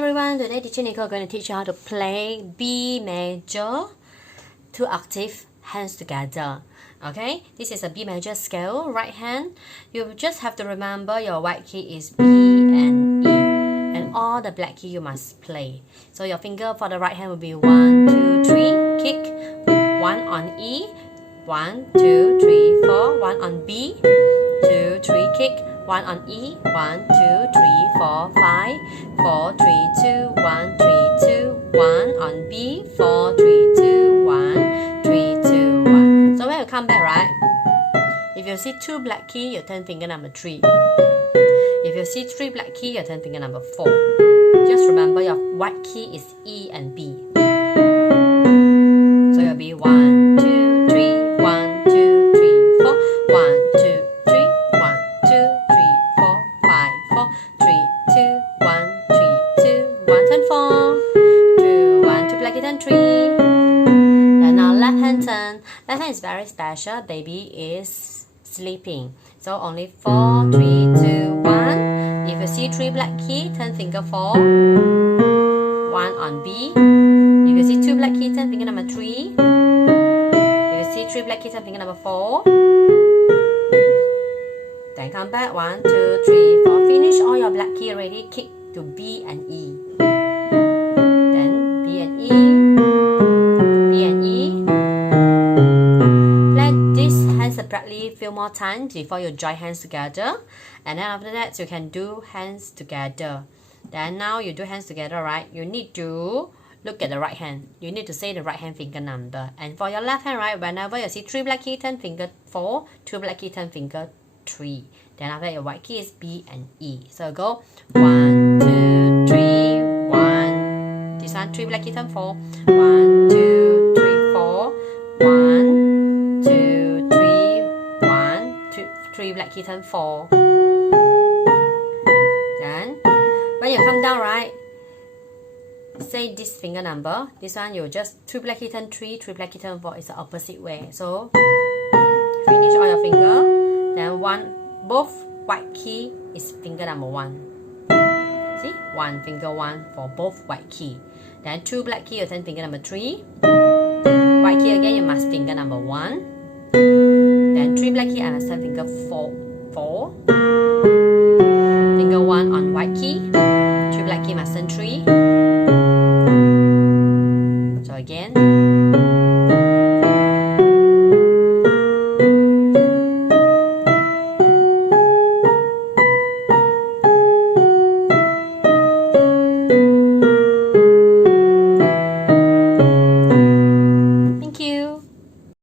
everyone, today teacher Nicole is going to teach you how to play B major 2 octave hands together. Okay, this is a B major scale, right hand. You just have to remember your white key is B and E, and all the black key you must play. So your finger for the right hand will be 1, 2, 3, kick, 1 on E, 1, 2, 3, 4, 1 on B, 2, 3, kick, 1 on E, 1, 2, 3, 4, 5, 4, 3, 2, 1, 3, 2, 1 on B, 4, 3, 2, 1, 3, 2, 1. So when you come back, right? If you see 2 black key, you turn finger number 3. If you see 3 black key, you turn finger number 4. Just remember your white key is E and B. So you'll be 1, 2, 3, 1, 2, 3, 4, 1, 2, 3, 1, 2, 3, 4, 5, 4, 3, 2, 1, 3, 2, 1, turn 4, 2, 1, 2 black key, turn 3. Then now left hand turn. Left hand is very special. Baby is sleeping. So only 4, 3, 2, 1. If you see 3 black key, turn finger 4. 1 on B. If you see 2 black key, turn finger number 3. If you see 3 black key, turn finger number 4. Then come back, 1, 2, 3, 4. Finish all your black key already. Kick to B and E. Then B and E. B and E. Play this hand separately few more times before you join hands together. And then after that, you can do hands together. Then now you do hands together, right? You need to look at the right hand. You need to say the right hand finger number. And for your left hand, right, whenever you see 3 black key, turn finger 4, 2 black key, turn finger 3. Then after that, your white key is B and E. So go 1, 2, 3, 1. This one, 3 black key, turn 4. 1, 2, 3, 4. 1, 2, 3, 1. 3 black key, turn 4. Then when you come down, right, say this finger number. This one you just 2 black key, turn 3, 3 black key, turn 4. It's the opposite way. So finish all your finger. Then both white key is finger number 1. See? 1 finger 1 for both white key. Then 2 black key, you turn finger number 3. White key again, you must finger number 1. Then 3 black key, I must turn finger 4. Finger 1 on white key. 3 black key must turn 3.